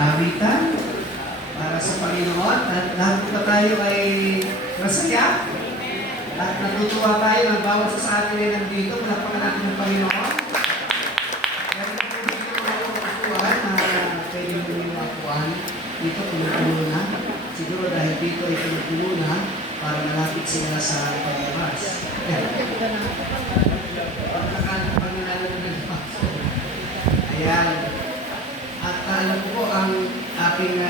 kawitan para sa Panginoon. At lahat po tayo ay masaya at natutuwa tayo ng bawat sa atin ay nandito. Palapakan natin ng Panginoon. Meron po dito mga upuan na pwede mo yung upuan. Dito pinupuno na. Siguro dahil dito ay pinupuno na para malapit sila sa paglabas. Ayan. At alam ko po ang aking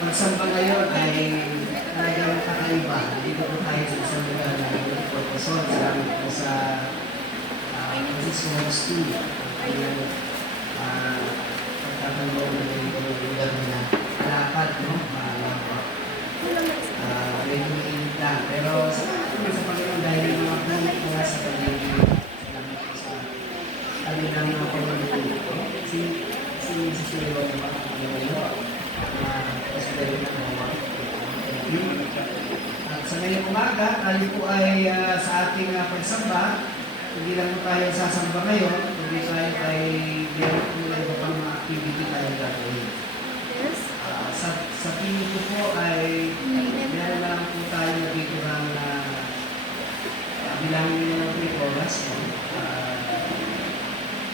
pagsamba ngayon ay talagang kakaiba. Dito po tayo sa isang lugar na Purposol. Salamat po sa Francisco High School. Ayan. Pagkakaloob na dito ng lugar na malapad, no? Medyo mainit lang. Pero salamat po sa Panginoon dahil yung mga bulit mula sa Panginoon. Salamat po sa kanilang mga Panginoon. Si Silo na mga Panginoon. At sa ngayong umaga, tayo po ay sa ating pagsamba. Hindi lang po tayo sasamba ngayon, kundi tayo ay meron po na iba pang mga activity tayo gagawin. Sa piling ko po ay meron lang po tayo na dito ng bilangin nyo ng 3 oras.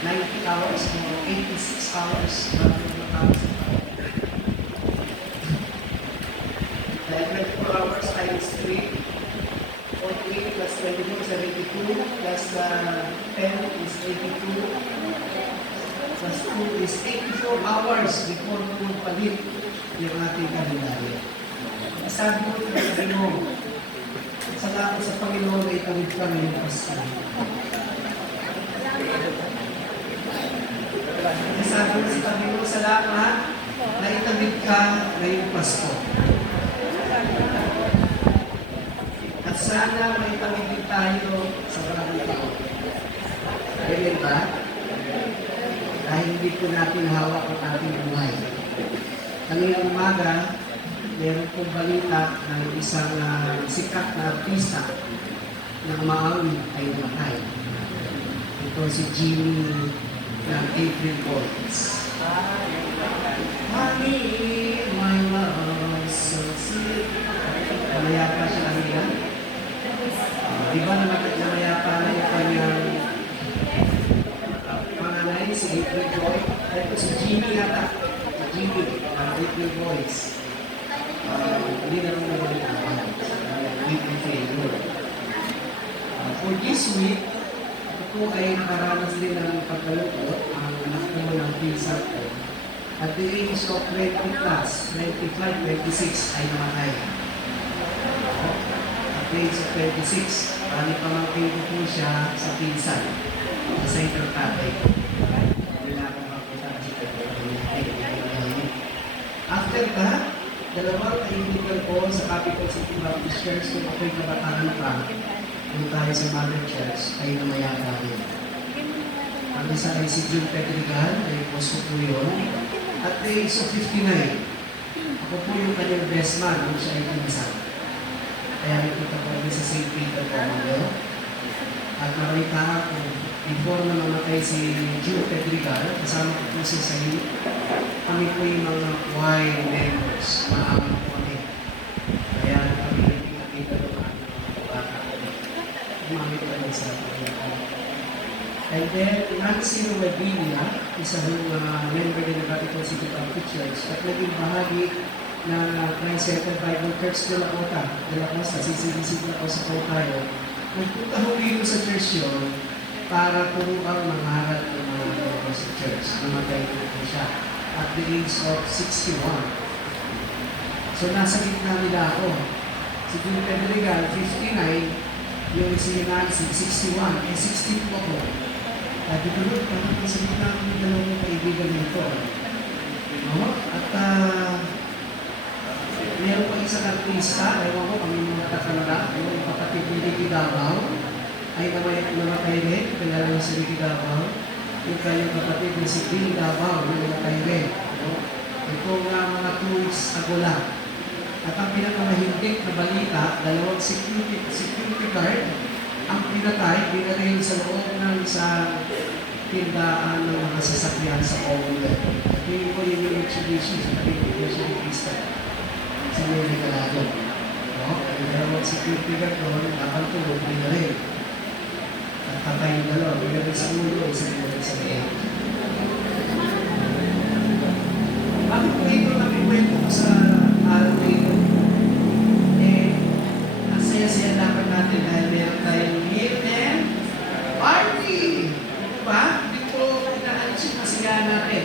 90 hours o 86 hours bago matapos ang taon. Dahil 24 hours times 3, 48 plus 24, 72, plus 10 is 82, plus 2 is 84 hours before mo palit yung ating kalendaryo. Sabi mo ito sa Panginoon, salamat sa Panginoon na itawid kami ng Pasko. Sabi mo sa Panginoon, salamat na itawid ka ngayong Pasko. At sana may itawid din tayo sa maraming taon. Ganyan ba? Dahil hindi po natin hawak ang ating buhay. Kanina umaga, meron pong balita ng isang sikat na artista na umaawit ay namatay. Ito si Jimmy ng April Boys. Honey, my love, so sweet. Namayapa siya kanina. Di ba namayapa na yung kanyang panganay, si April Boy? Ito si Jimmy nata. Jimmy, April Boys. Hindi na rin nabalitaan sa April Failure. For this week, ako po ay nakaranas din ng pagkalukot ang anak ko ng pinsan ko. At the age of 20 plus, 25, 26 ay namatay. At the age of 26, pamangkin ko po siya sa pinsan, sa Central Tatay. After that, dalawang kaibigan ko sa Capital City Baptist Church kung ako'y kabataan pa, kung tayo sa Mother Church, ay namayata rin. Ang isa ay si June Pedregal, ay post ko po yun. At the age of 59, ako po yung kanyang best man kung siya ay pinasal. Kaya nagpunta ko rin sa St. Peter Pomodoro. At nakita ko, before na mamatay si June Pedregal, kasama ko po si Sayo, kami po yung mga choir members, maaman po kami. Kaya kami nakita ko ang mga bata. Umamit kami sa Panginoon. And then, Nancy Nuevilla, isa ng member din ng Capital City Baptist Church, at naging bahagi ng Christ Center Bible Church de la Costa, CCBC na po sa Portayo. Nagpunta ho dito sa church yun para turuang mangarap ng mga members sa church. Namatay po siya at the age of 61. So, nasa gitna nila ako. Si June Pedregal, 59, yung si Nancy, 61, eh 62 ako. At dito doon, parang nasa gitna ako ng dalawang kaibigan nito. No? At meron pa isang artista, ewan ko kami mga kakalala, yung kapatid ni Ricky Davao, ay namatay rin, kilala niya si Ricky Davao. Yung kanyang kapatid na si Bill Davao, na namatay rin. Ito nga mga 2 weeks ago lang. At ang pinakamahindig na balita, dalawang security guard ang pinatay, binaril sa loob ng isang tindahan ng mga sasakyan sa Congo. Ito po Mary Calado. No? Yung dalawang security guard doon, dapat tulog, hindi na rin. At patay yung dalawa, bigyan rin sa ulo, isa rin sa liyan. Bakit po ito nakikwento ko sa araw na ito? Ang saya-saya dapat natin dahil meron tayong meal and party! Diba? Hindi po inaalis yung kasiyahan natin.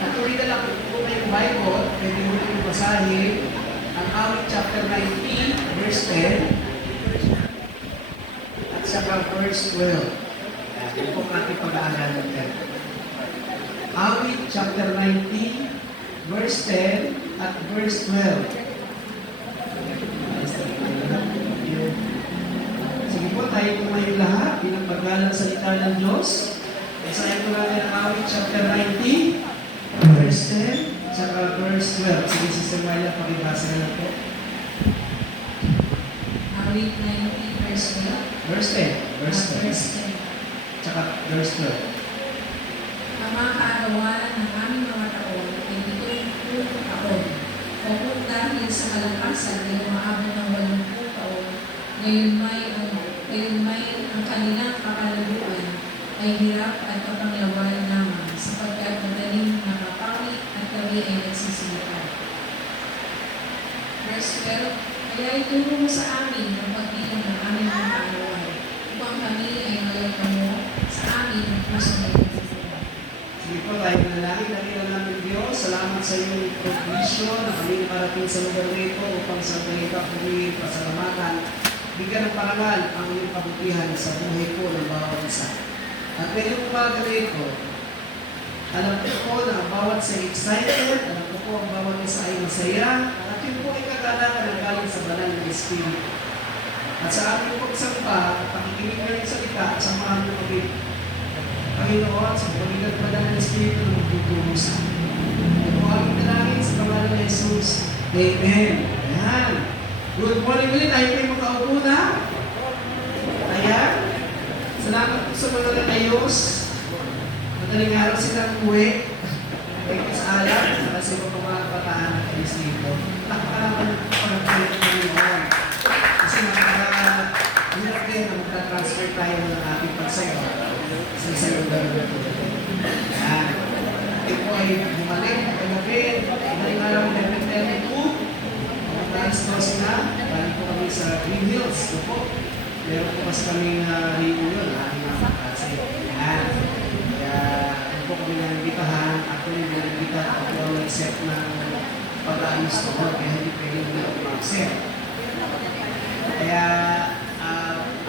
Natuloy na lang po kayong Bible, pwede mo yung basahin ang Awit chapter 19, verse 10, at saka verse 12. Ito po natin pag-aaralan natin. Awit chapter 19, verse 10, at verse 12. Sige po, tayo tumayo lahat, bilang paggalang salita ng Diyos. Basahin ko natin ang Awit chapter 19, verse 10, saka verse 12. Sige, Sister Maya, pakibasa na po. Awit 19, verse 12. Verse 10. Verse 10. Verse 10. Tsaka verse 12. Ang mga kaarawanan ng aming mga taon ay dito taon. O kung dahil sa kalakasan ay umaabot ng 80 taon, ngayon may ang kanilang kakalabuan ay hirap at kapanglawan naman sapagkat madaling nakapawit at kami ay nagsisilipad. Verse 12, kaya ituro mo sa amin ang pagbilang ng aming mga kaarawan upang kami ay magagamo sa amin ang puso na nagsisilipad. Sige po, tayo manalangin. Dakilan namin Diyos. Salamat sa iyong provision na kami nakarating sa lugar nito upang sa ganito kami pasalamatan. Bigyan ng parangal ang iyong kabutihan sa buhay ko ng bawat isa. At ngayong umaga nito, alam ko po na ang bawat isa excited, alam ko po ang bawat isa ay masaya, at yun po ay kagalakan na galing sa banal ng Espiritu. At sa aming pagsamba at pakikinig ng salita at samahan ng pagkain, Panginoon, sa pagkakinig banal ng Espiritu na magtutulong sa amin. Ito po aming dalangin sa pangalan ng Jesus. Amen. Ayan. Good morning ulit. Tayo kayo makaupo na. Ayan. Salamat po sa mga nagayos. Madaling araw silang uwi. Kayo sa alam. Para sa mga pamapataan at ayos dito. Nakakalaman po ang Panginoon. Kasi hirap din na magta-transfer tayo ng ating pagsayo sa isang lugar na ito. Ayan. Ito po ay bumalik. Pagkakapit. Madaling araw ng November 2. Alas 12 na, galing po kami sa Green Hills. Ito po. Meron po kasi kami reunion, aking mga klase. Ayan. Kaya ito po kami nangibitahan. Actually, nangibitahan ako po nag-accept ng pag-aanos ko. Kaya hindi pwede hindi ako mag-accept. Kaya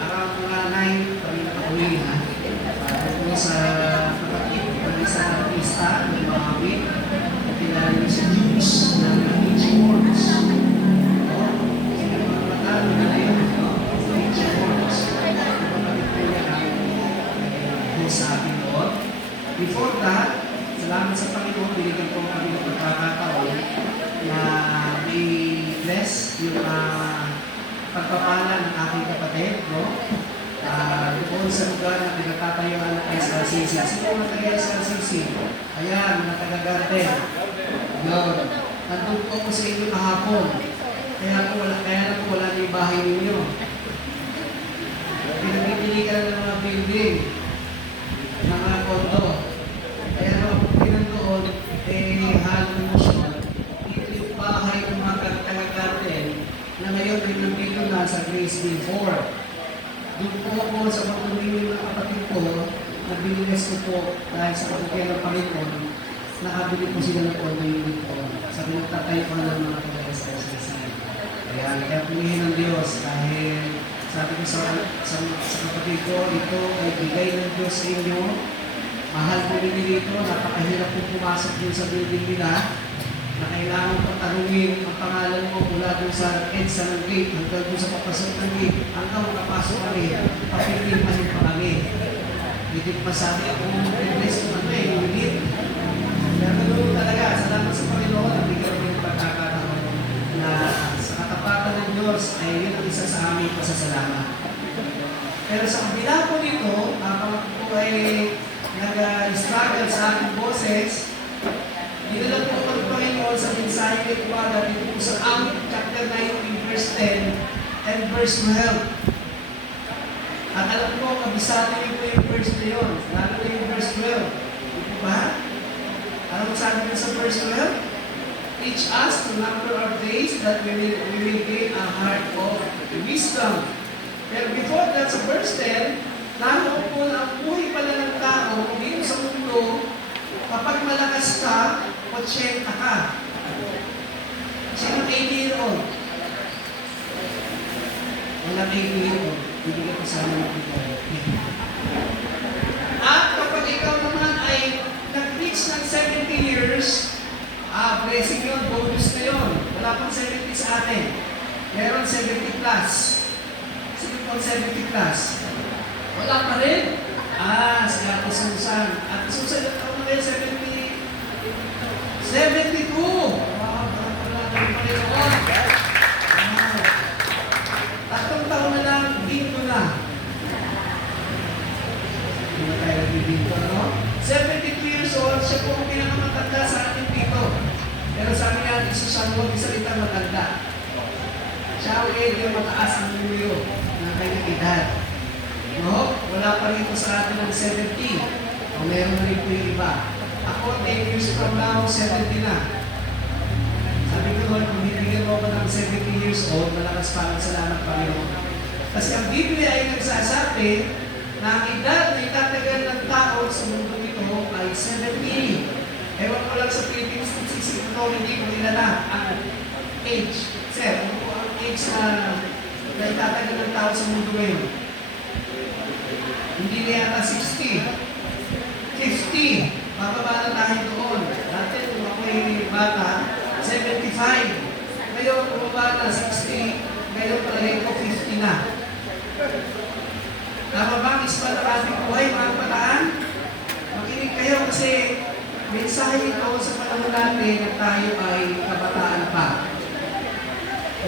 around mga 9 kami nakauwi na. Ito sa kapatid, kami sa artista ng mga week. Kilala niyo si Juice ng Beach Works. Sa ating Lord. Before that, salamat sa Panginoon, binigyan ko kami ng pagkakataon na i-bless yung pagpapala ng aking kapatid, no? Doon sa lugar na pinagtatayuan ng SLCC. Sino ang taga-SLCC? Ayan, mga taga-garden. Yun. Nandun po ko sa inyo kahapon. Kaya na po wala na yung bahay ninyo. Pinagpipilikan ng mga building, ng mga kondo. Kaya naman kung pinandoon, halong motion, ito yung bahay ng mga taga-garden na ngayon ay nandito na sa Graceville 4. Doon po ako sa pagtuloy ng kapatid ko, na binilis ko po dahil sa kapatid ng Panginoon, nakabili po sila ng kondo unit po. Sa pinagtatayo ko ng mga taga-SSC. Kaya pilihin ng Diyos dahil sabi ko sa kapatid ko, ito ay bigay ng Diyos sa inyo. Mahal po nila dito, napakahirap po pumasok din sa building nila na kailangan patanungin ang pangalan mo mula doon sa EDSA ng gate hanggang doon sa papasok ng gate hanggang makapasok kami, papipilipanin pa kami. Hindi ko masabi kung mag-bless kung ano unit. Kaya ganoon talaga, salamat sa Panginoon at bigyan mo yung pagkakataon na sa katapatan ng Diyos ay yun ang isa sa aming pasasalamat. Pero sa kabila po nito, habang po ay nag-struggle sa aking boses, dinala po ang Panginoon sa mensahe basahin ni Kumada dito po sa Amit chapter 19 verse 10 and verse 12. At alam ko, kabisado niyo po yung verse na yun. Lalo na yung verse 12. Di po ba? Alam mo sabi niya sa verse 12? Teach us to number our days that we will gain a heart of wisdom. Pero before that, sa verse 10, naroon po na ang buhay pala ng tao dito sa mundo, kapag malakas ka, 80 ka. Sino 80 year old? Wala 80 year old. Hindi ka kasama ng people. At kapag ikaw naman ay nag-reach ng 70 years, blessing yun, bonus na yun. Wala pang 70 sa atin. Meron 70 plus. Sige pang 70 plus. Wala pa rin. Si Ate Susan. Ate Susan, ito na kayo 70. 72! Wow, pala ng Panginoon. Tatlong taon na lang, dito na. Hindi na tayo dito, no? 72 years old, siya po ang pinakamatanda sa ating dito. Pero sabi niya, Susan, huwag isalita matanda. Siya ang medyo mataas ang numero ng kanyang edad. No? Wala pa rito sa atin ng 70. O meron na rin po yung iba. Ako, 10 years from now, 70 na. Sabi ko noon, kung bibigyan mo ko ng 70 years old, malakas pa ang salamat Panginoon. Kasi ang Biblia ay nagsasabi na ang edad na itatagal ng tao sa mundo ito ay 70. Ewan ko lang sa Philippines, nagsisip ko, hindi ko nilala ang age. Sir, ano po ang age na itatagal ng tao sa mundo ngayon? Hindi na yata 60. 50. Bababa na tayo doon. Dati, kung ako'y bata, 75. Ngayon, bumaba na 60. Ngayon, palagay ko 50 na. Tama ba? Ispa na ating buhay, mga pataan? Makinig kayo kasi mensahe ito sa panahon natin na tayo ay kabataan pa.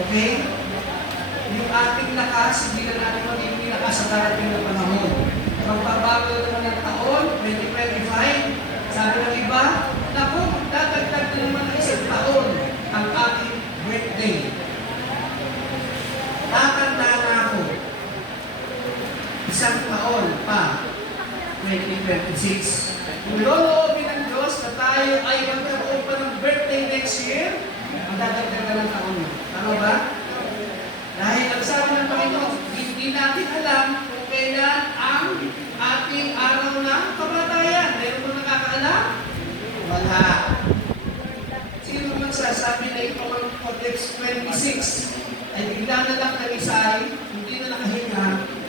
Okay? Yung ating lakas, hindi na natin magiging lakas sa darating na panahon. Magbabago naman ng taon, 2025, sabi ng iba, naku, magdadagdag na naman ng isang taon ang aking birthday. Tatanda na ako. Isang taon pa, 2026. Kung loloobin ng Diyos na tayo ay magkaroon pa ng birthday next year, magdadagdag na ng taon. Tama ba? Dahil ang sabi ng Panginoon, hindi natin alam kung kailan ang ating araw ng kamatayan. Meron mo nakakaalam? Wala. Sino magsasabi na ito ang Codex 26 ay bigla na lang nag-isay, hindi na nakahinga,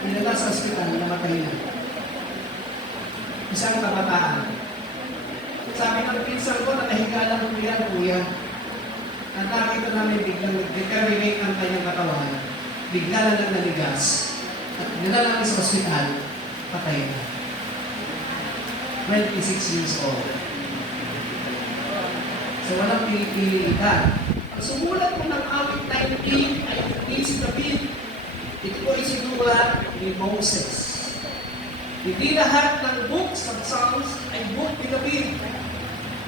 nilala sa ospital, namatay na. Isang kabataan. Sabi ng pinsan ko, nakahiga lang ko yan, kuya. At nakita namin biglang nag-deteriorate ang kanyang katawan, bigla na lang naligas. At dinala namin sa ospital, patay na. 26 years old. So walang pinipili edad. Ang sumulat po ng awit 19 ay hindi si David. Ito po ay sinulat ni Moses. Hindi lahat ng books ng Psalms ay book ni David.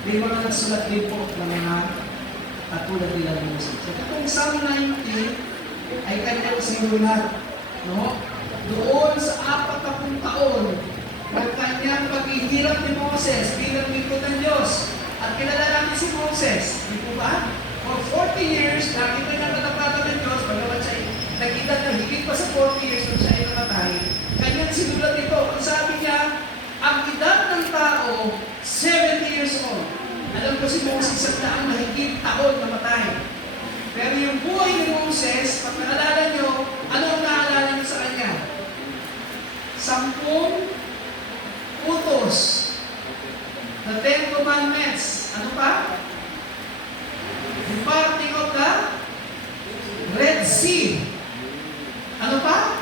May mga nagsulat din po ng mga katulad nila Moses. So itong Psalm 19 ay kanyang sinulat. No? Doon sa 40 taon ng kanyang paghihirap ni Moses bilang lingkod ng Diyos. At kilala namin si Moses. Di po ba? For 40 years, nakita niya katapatan ng Diyos, bagamat siya nag-edad na higit pa sa 40 years nung siya ay namatay. Kanyang sinulat ito. Ang sabi niya, ang edad ng tao, 70 years old. Alam ko si Moses sa daang mahigit taon namatay. Pero yung buhay ni Moses, pag naalala nyo, ano ang naalala nyo sa kanya? 10 utos. The 10 Commandments. Ano pa? The parting of the Red Sea. Ano pa?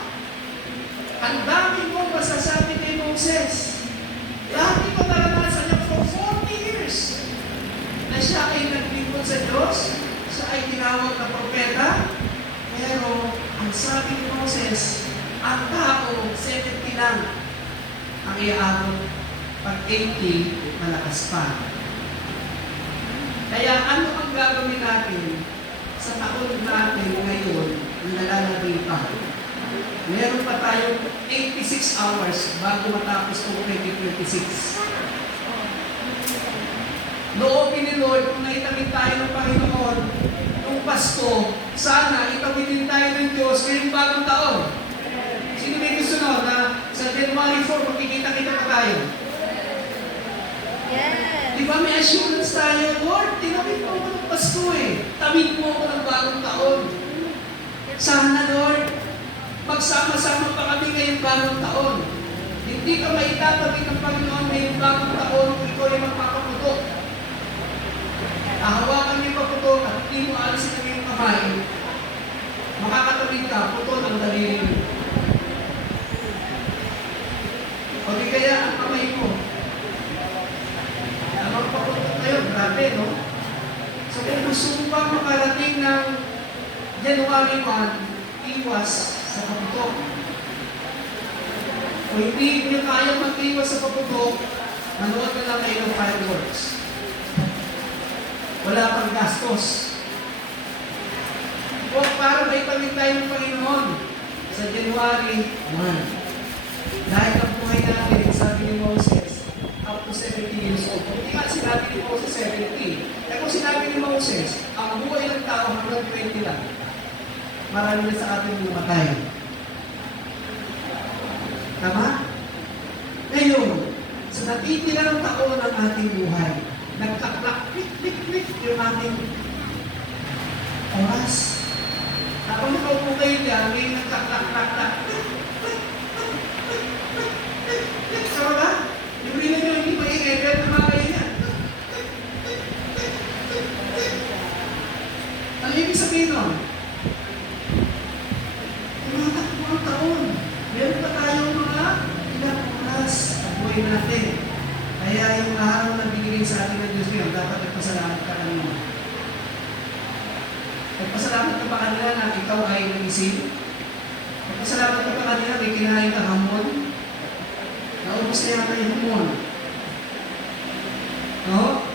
Ang dami mong masasabi kay Moses. Dami ko naranasan niya for 40 years na siya ay naglingkod sa Diyos, siya ay tinawag na propeta, pero ang sabi ni Moses, ang tao, 70 lang ang iaabot, pag 80, malakas pa. Kaya ano ang gagawin natin? natin sa taon natin ngayon na nalalagay pa. Meron pa tayong 86 hours bago matapos itong 2026. Loobin ni Lord, kung naitawid tayo ng Panginoon, nung Pasko, sana itawid din tayo ng Diyos ngayong bagong taon. Sino may gusto nun na sa January 4, makikita-kita pa tayo? Yes. Di ba may assurance tayo, Lord, tinawid mo ako ng Pasko eh. Tawid mo ako ng bagong taon. Sana, Lord, magsama-sama pa kami ngayong bagong taon. Hindi ka maitatawid ng Panginoon ngayong bagong taon kung ikaw ay magpapaputok. Hahawakan niyo pa putok at hindi mo alisin ang iyong kamay. Makakatawid ka, putol ang daliri mo. O di kaya ang kamay mo. Ang paputok kayo, grabe, no? So kung gusto mo pa makarating ng January 1, iwas sa paputok. Kung hindi niyo kaya mag-iwas sa paputok, manood na lang kayo ng fireworks. Wala pang gastos. O para may pamit tayo ng Panginoon sa January 1. Dahil ang buhay natin, sabi ni Moses, up to 70 years old. Hindi nga sinabi ni Moses 70. Eh kung sinabi ni Moses, ang buhay ng tao hanggang 20 lang. Marami na sa ating lumatay. Tama? Ngayon, sa natitira ng taon ng ating buhay, nagkaklak, klik yung ating oras. Habang nakaupo kayo dyan, may nagkaklak. Sama ba? Yung rin nyo, hindi maingay, pero tumakay niya. Ano ibig sabihin nun? Tumatakbo ang taon. Meron pa tayong mga ilang oras sa buhay natin. Kaya yung araw na binigay sa atin ng Diyos ngayon, dapat nagpasalamat ka kanina. Nagpasalamat ka pa kanina na ikaw ay nagising. Nagpasalamat ka pa kanina may kinain ka hamon. Naubos na yata yung hamon. No?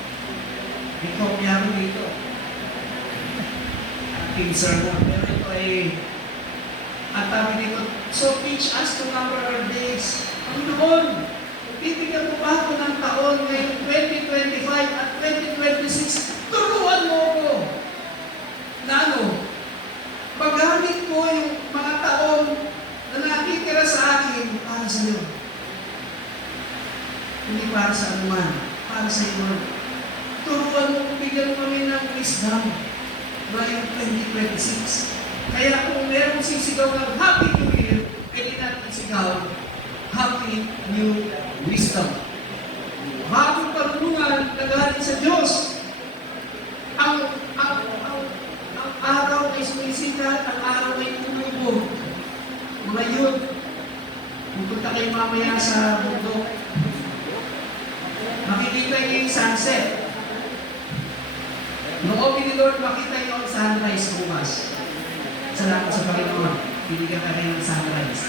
May kopya ko dito. Aking sermon. Pero ito ay at sabi dito, so teach us to number our days. Panginoon, bibigyan mo ba ako ng taon ngayong 2025 at 2026? Turuan mo ako na magamit ko yung mga taon na nakitira sa akin para sa iyo. Hindi para sa anuman, para sa iyo. Turuan mo, bigyan mo kami ng wisdom ngayong 2026. Kaya kung meron sisigaw ng Happy New Year, pwede natin sigaw Happy New Wisdom. Bagong karunungan na galing sa Diyos. Ang araw ay sumisikat, ang araw ay tumubo. Mga yun, pupunta kayo mamaya sa mundo. Makikita niyo yung sunset. Noong ni Lord, makita niyo ang sunrise bukas. Salamat sa Panginoon, binigyan ka kayo ng sunrise.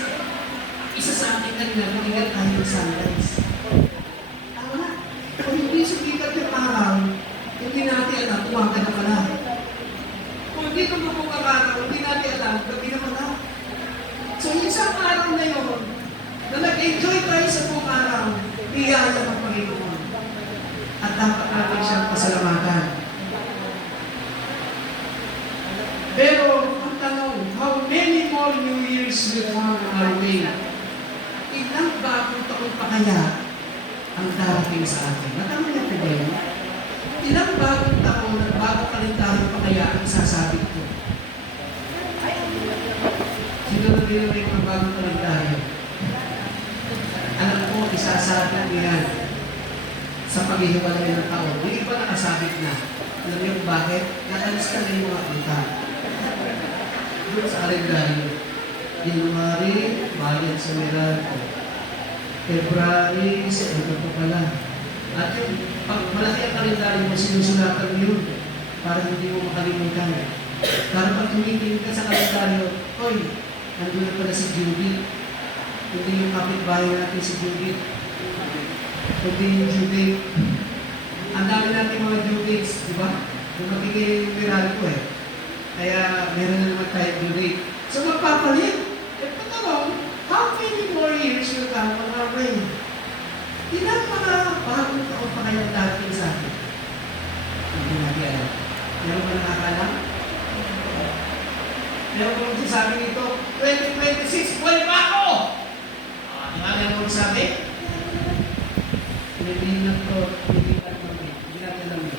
Isa sa ating kanina, binigyan tayo ng sunrise. Tama? Kung hindi sumikat yung araw, hindi natin alam, umaga na pala. Kung hindi tumubog ang araw, hindi natin alam, gabi na pala. So, yung isang araw na yun, na nag-enjoy tayo sa buong araw, biyaya ng Panginoon. At dapat natin siyang pasalamatan. Pero, ang tanong, how many more New Years will come our way? Ilang bagong taon pa kaya ang darating sa atin? Natanong natin ba yun? Ilang bagong taon at bagong kalendaryo pa kaya ang sasabit ko? Sino na rin ang bagong kalendaryo? Alam ko, isasabit niyan sa paghihiwalay ng taon. Hindi pa nakasabit na. Alam niyo bakit? Nakalis ka na yung mga punta. Doon sa kalendaryo. January, bayan sa Meralco. February, sa ito pa pala. At yung pag malaki ang kalendaryo mo, sinusulatan mo yun para hindi mo makalimutan. Para pag tumitingin ka sa kalendaryo, oy, nandun na pala si Judy. Hindi yung kapitbahay natin si Judy. Hindi yung Judy. Ang dami natin mga Judies, di ba? Dumagigay yung viral ko eh. Kaya meron na naman tayo donate. So magpapalit. E patanong, how many more years will come on our way? Ilan mga bagong taon pa kayang dating sa atin? Hindi natin alam. Meron ba nakakalam? Meron ba magsasabi nito, 2026, buhay pa ako! Di ba meron ba magsabi? Hindi na to, hindi natin alam eh.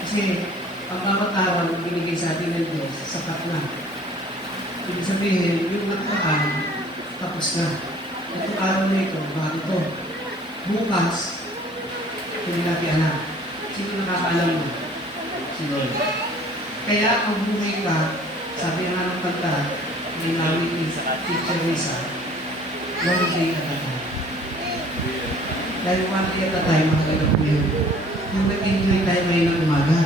Kasi, ang bawat araw na binigay sa atin ng Diyos, sapat na. Ibig sabihin, yung nakaraan, tapos na. Itong araw na ito, bago ito. Bukas, hindi natin alam. Sino nakakaalam mo? Si Lord. Kaya, ang buhay ka, sabi nga ng kanta, may namin ni Teacher Risa, one day at a time. Dahil one day at a time, mahalaga po yun. Yung nag-enjoy tayo ngayon ng umaga.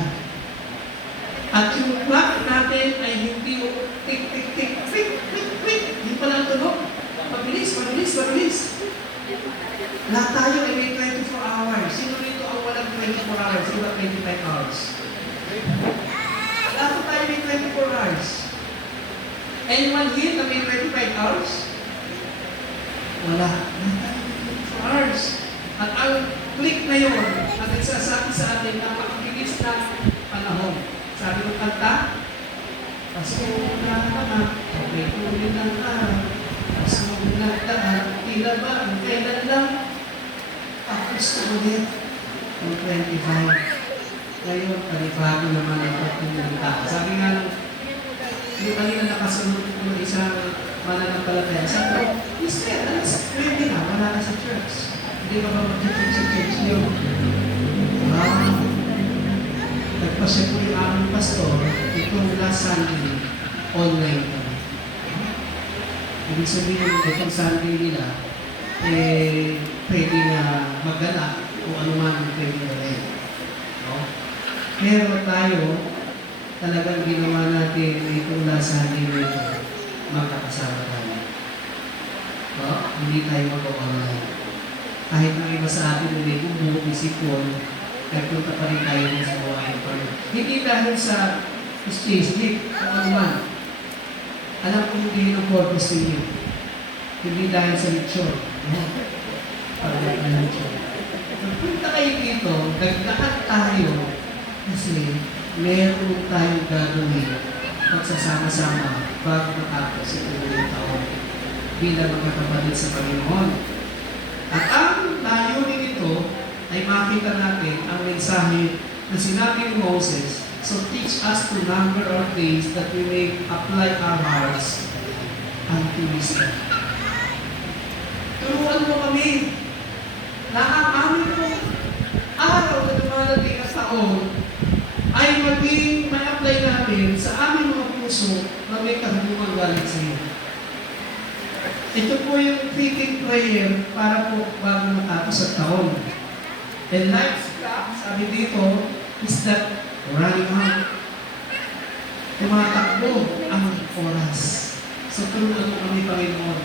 At yung clock natin ay hindi tik, tik, tik, quick, quick, quick. Hindi pa lang tunog. Mabilis, mabilis, mabilis. Lahat tayo ay may 24 hours. Sino rito ang walang 24 hours? Sino 25 hours? Lahat tayo may 24 hours. Anyone here na may 25 hours? Wala. Lahat tayo may 24 hours. At ang click na yun, ang nagsasabi sa atin na mabilis na panahon. Sabi ng kanta, Pasko na naman, okay tuloy ng araw. Pasko na daan, tila ba ang kailan lang? Tapos na ulit ang 25. Ngayon, panibago naman ang pagpunta. Sabi nga nung yung kanina nakasunod ko ng isang mananampalataya. Sabi ko, Mister, ready na, wala na sa church. Hindi ba mag-church sa church yun? Nagpasya po yung aming pastor, itong last Sunday, online kami. Ibig sabihin, itong Sunday nila, pwede na magganap kung ano man ang pwede na rin. No? Pero tayo, talagang ginawa natin itong last Sunday nito, magkakasama tayo. No? Hindi tayo mag-online. Kahit ang iba sa atin na may bubuo, isipon, nagpunta pa rin tayo sa gawain pa rin. Hindi dahil sa stage, kung ano man. Alam ko hindi yung purpose ninyo. Hindi dahil sa lechon. Pagkat na lechon. Nagpunta kayo dito, naglakat tayo, kasi meron tayong gagawin magsasama-sama bago matapos sa tuloy taon bilang mga kapatid sa Panginoon. At ang layunin nito ay makita natin ang mensahe na sinabi ni Moses, so teach us to number our days that we may apply our hearts unto wisdom. Turuan mo kami na ang amin pong araw na dumarating at taon ay maging may-apply namin sa aming mga puso na may kahulugan galing sa iyo. Ito po yung fitting prayer para po bago matapos ang taon. And life's clock, sabi dito, is that running on. Tumatakbo ang oras. So, turuan mo kami, Panginoon,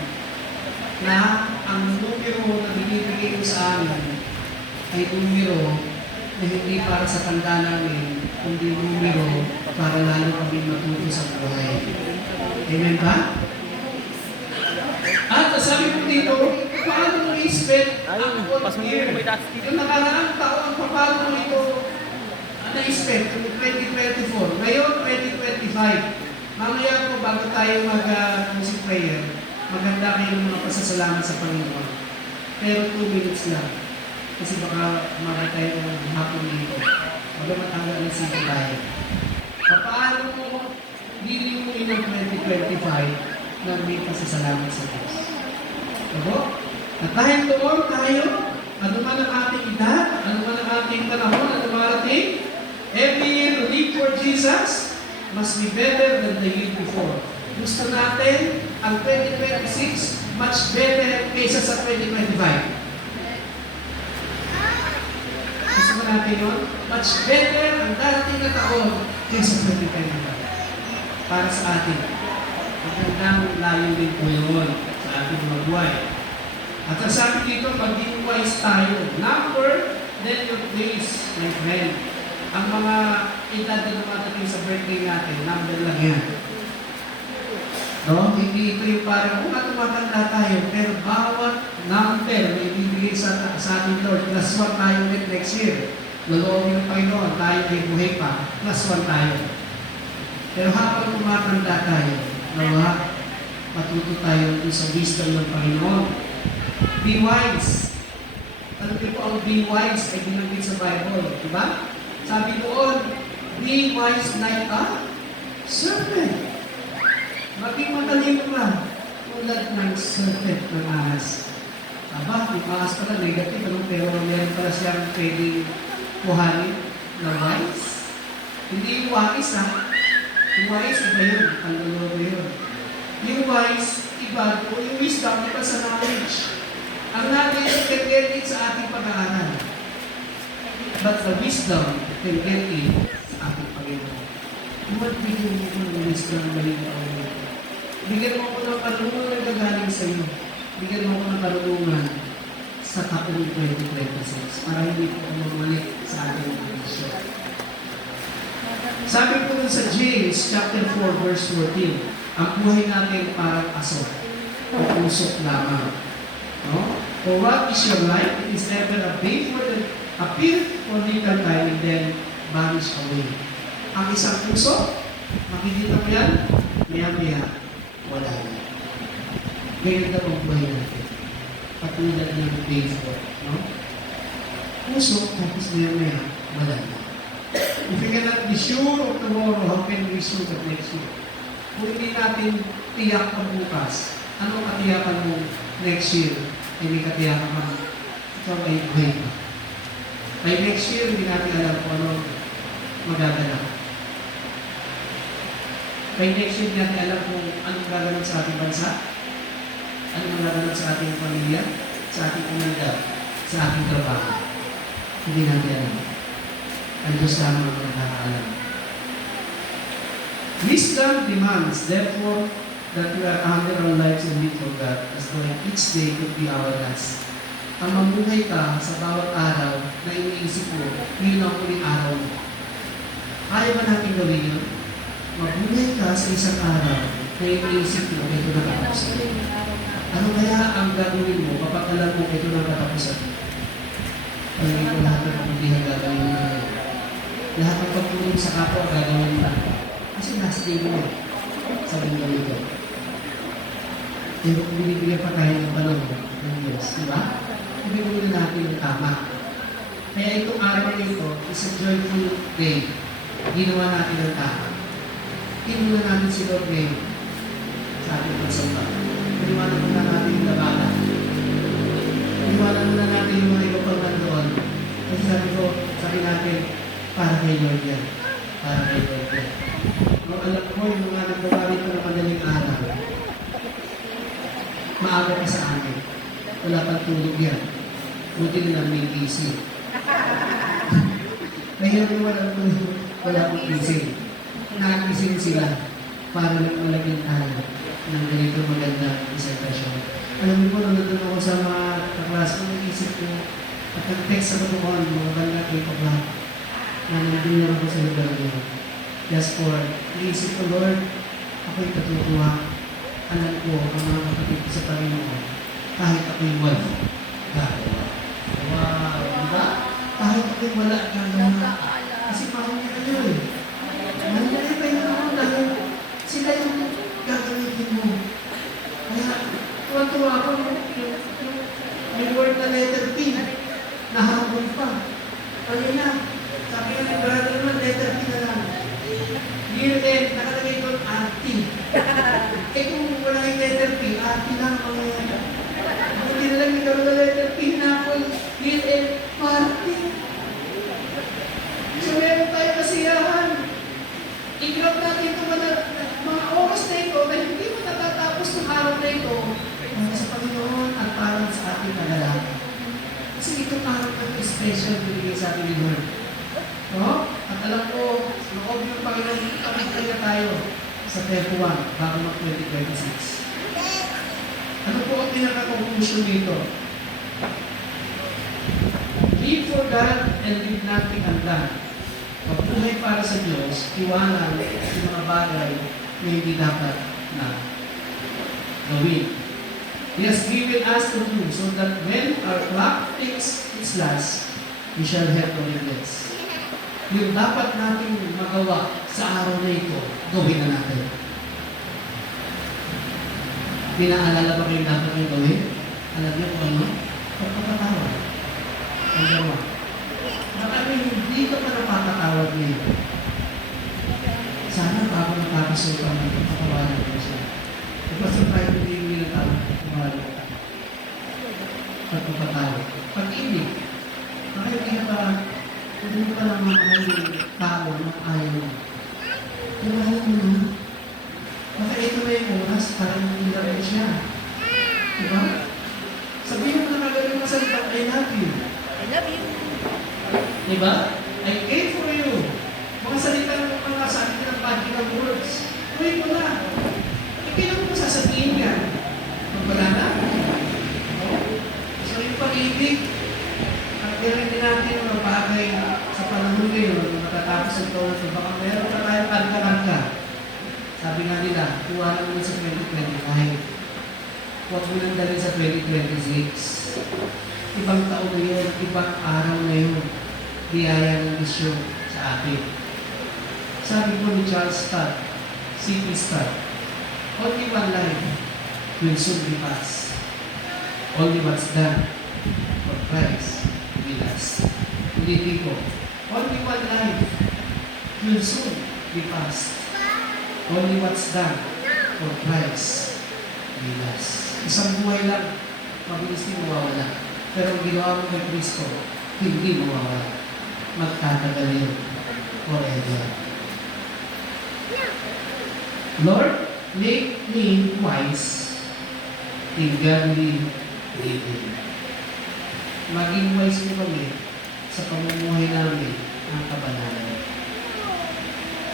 na ang numero na binibigay mo sa amin ay numero na hindi para sa tanda namin, kundi numero para lalo kami matuto sa buhay. Amen ba? At sabi ko dito, paano mo i-spend ang whole year? Yung nakaraang taon, paano mo ito na-spend? Yung 2024. Ngayon, 2025. Mamaya po, bago tayo mag-music prayer, maganda kayo ng mga pasasalamat sa Panginoon. Pero 2 minutes lang. Kasi baka kumakas tayo ng hapon dito. Bago matanggal ng city tayo. Paano mo lilimuin ng 2025 na may pasasalamat sa Diyos? Diba? At dahil doon tayo, ano man ang ating edad, ano man ang ating panahon, ano marating, every year to live for Jesus must be better than the year before. Gusto natin ang 2026 much better kaysa sa 2025. Gusto mo natin yun? Much better ang darating na taon kaysa 2025. Para sa atin. Magandang layunin po yun sa ating mga buhay. At ang sabi dito, maging wise tayo. Number then your days, my friend. Ang mga edad na dumadating sa birthday natin, number lang yan. No? Hindi ito yung parang, kung tumatanda tayo, pero bawat number na ibibigay sa ating Lord, plus 1 tayo ulit next year. Loloobin ng Panginoon, tayo ay buhay pa, plus 1 tayo. Pero habang tumatanda tayo, nawa, matuto tayo sa wisdom ng Panginoon. Be wise. Ano po ang be wise ay binanggit sa Bible, di ba? Sabi doon, be wise like a serpent. Maging matalino ka, tulad ng serpent ng ahas. Aba, yung ahas pala negative, pero meron pala siyang pwedeng kuhanin na wise. Hindi yung wise, ha? Yung wise, iba yun. Ang lolobo yun. Yung wise, iba. Yung wisdom, iba sa knowledge. Ang knowledge can get it sa ating pag-aaral. But the wisdom can get it sa ating Panginoon. Lord, bigyan mo ko ng wisdom na maliit ako. Bigyan mo ko ng karunungan na gagaling sa iyo. Bigyan mo ko ng karunungan sa taong 2026 para hindi ko mamalik sa ating kondisyon. Sabi po dun sa James chapter 4 verse 14, ang buhay natin parang aso o usok lamang. No? For what is your life? It is ever a bait for the appear for little time and then vanish away. Ang isang puso, makikita mo yan, maya-maya, wala na. Ganyan daw ang buhay natin. Patulad ng baseball, no? Puso, tapos maya-maya, wala na. If we cannot be sure of tomorrow, how can we be sure of next year? Kung hindi natin tiyak ang bukas, anong katiyakan mo next year? Hindi katiyakan mo, ikaw ay buhay pa. By next year, hindi natin alam kung ano magaganap. By next year, natin alam kung anong gaganap sa ating bansa, anong gaganap sa ating pamilya, sa ating komunidad, sa ating trabaho. Hindi natin alam. Ang Diyos lamang ang nakakaalam. Wisdom demands, therefore, that we are under our lives and live for God, as though each day could be our last. Ang mamuhay ka sa bawat araw na iniisip mo, yun ang uling araw mo. Kaya ba natin gawin yun? Mabuhay ka sa isang araw na iniisip mo, ito na katapusan. Ano kaya ang gagawin mo kapag alam mo ito na katapusan? Pagiging ko lahat ng pagbihan gagawin mo na. Lahat ng pagtulong sa kapwa gagawin mo. Kasi last day mo sa mundo nito. Pero kung binibigyan pa tayo ng panahon ng Diyos, di ba? Ibigay natin yung tama. Kaya itong araw na ito is a joyful day. Ginawa natin ang tama. Kinuha natin si Lord ngayon sa ating pagsamba. Paniwanan muna natin yung labanan. Paniwanan muna natin yung mga iba pang nandoon. Kasi sabi ko, sabi natin, para kay Lord yan. Para kay Lord yan. Kung alam mo, yung mga nagbawa rito ng madaling araw, maaga pa sa amin. Wala pang tulog yan. Buti na lang may busy. Mahirap yung walang tulog, wala pang busy. Nagising sila para lang malagyan tayo ng ganito maganda presentasyon. Alam mo po, nandun ako sa mga kaklase ko, nag-isip ko, at nag-text ako doon, mga banda 8 o'clock, na nandun lang ako sa lugar niyo. Just for, nag-isip ko, Lord, ako'y patutuwa. Alam ko ang mga kapatid ko sa Panginoon, kahit ako'y wala, gagawa. Wow, diba? Kahit ako'y wala, gagawa. Kasi mahal niya kayo eh. Nandiyan tayo naman dahil sila yung gagamitin mo. Kaya, tuwa-tuwa ako yung word na letter P, nahabol pa. Kanina, sabi nga ng brother naman, letter P na lang. Year end, nakalagay doon, auntie. Eh kung wala yung letter P, auntie lang ang mangyayari. Buti na lang ikaw na letter P na ako, year end, party. So meron tayo kasiyahan. I-grab natin ito mga oras na ito na hindi mo natatapos ng araw na ito para sa Panginoon at para sa ating kalalaki. Kasi itong araw na ito special binigay sa ating Lord. No? At alam ko, loob ng Panginoon, kapitay na tayo sa Step 1 bago mag-2026. Ano po ang pinaka-conclusion dito? Live for God and leave nothing undone. buhay para sa Diyos, iwanan yung mga bagay na hindi dapat na gawin. He has given us to do so that when our clock takes its last, we shall have no regrets. Yung dapat natin magawa sa araw na ito, gawin na natin. Pinaalala ba kayo dapat yung gawin? Alam niyo kung ano? Pagpapatawad. Ang gawa. Baka hindi ka pa napapatawad niya. Sana bago nakakasultan ng pagpapatawanan ko siya. Ipasapay ko din yung tawad ka. Pagpapatawad. Pag-ibig. Baka hindi ka pa, hindi mo pa naman yung tao ng ayaw mo. Tumahan mo na. Baka ito na yung oras para ilagay siya. Diba? Sabihin mo na magaling masalita, I love you. I love you. Diba? I care for you. Mga salita ng mga sabi ng ng words. Tuloy mo na. Kailan mo sasabihin yan? Pag wala na? So yung pag-ibig, ang kailan din natin mga bagay sa panahon ngayon, matatapos ang taon na ito, baka meron na tayong karga-karga. Sabi nga nila, tuwanan mo sa 2025. Huwag mo nang dalhin sa 2026. Ibang taon na yun, ibang araw na yun. Biyaya ng misyon sa atin. Sabi po ni Charles Scott, C.P. Scott, only one life will soon be passed. Only what's done for Christ will last. Ulitin ko, only one life will soon be passed. Only what's done for Christ will last. Isang buhay lang, mabilis din mawawala. Pero ang ginawa mo kay Kristo, hindi mawawala. Magtatagal yun forever. Lord, make me wise in godly living. Maging wise mo kami sa pamumuhay namin ng kabanalan.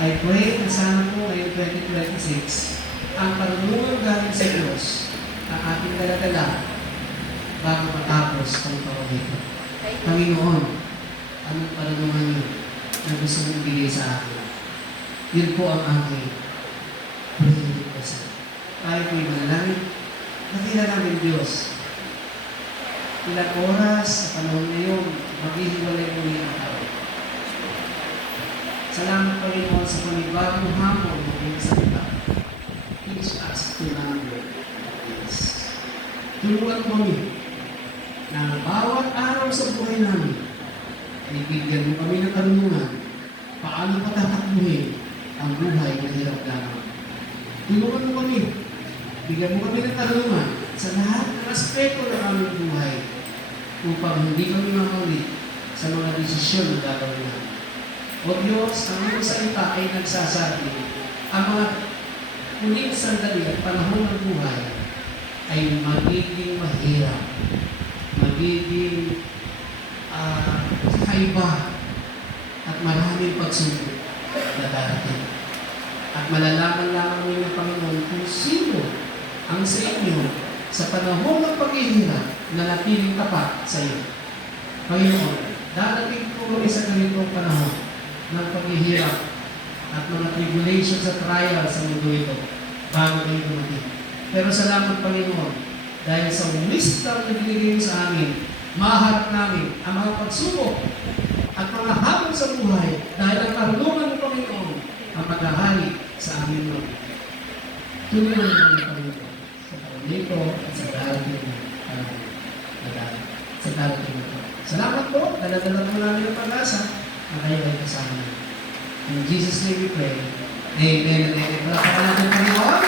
I pray na sana po ngayong 2026, ang karunungan galing sa Diyos ang ating daladala bago matapos ang taon nito. Panginoon, anong karunungan niyo na gusto mong bigay sa akin? Yun po ang aking prayer request. Tayo po'y manalangin. Nakita namin Diyos. Ilang oras sa panahon na yun, maghihiwalay mo yung tao. Salamat Panginoon sa panibagong hamon ng iyong salita. Teach us to number this. Tulungan mo kami na bawat araw sa buhay namin ay bigyan mo kami ng karunungan paano patatakbuhin ang buhay na hirap lamang. Tulungan mo kami. Bigyan mo kami ng karunungan sa lahat ng aspeto ng aming buhay upang hindi kami mamali sa mga desisyon na gagawin namin. O Diyos, ang iyong salita ay nagsasabi, ang mga huling sandali at panahon ng buhay ay magiging mahirap, magiging kaiba, at maraming pagsubok na darating. At malalaman lamang ninyo ng Panginoon kung sino ang sa inyo sa panahon ng paghihirap na natiling tapat sa iyo. Panginoon, darating po kami sa ganitong panahon ng paghihirap at mga tribulations at trials sa mundo ito bago kayo dumating. Pero salamat Panginoon dahil sa wisdom na binigay mo sa amin, maharap namin ang mga pagsubok at mga hamon sa buhay dahil ang karunungan ng Panginoon ang maghahari sa amin mga. Tulungan mo ng Panginoon sa taon nito at sa darating sa darating ito. Salamat po, dala-dala po namin ang pag-asa na kayo ay kasama. In Jesus' name we pray. Amen and amen. Palakpakan natin Panginoon.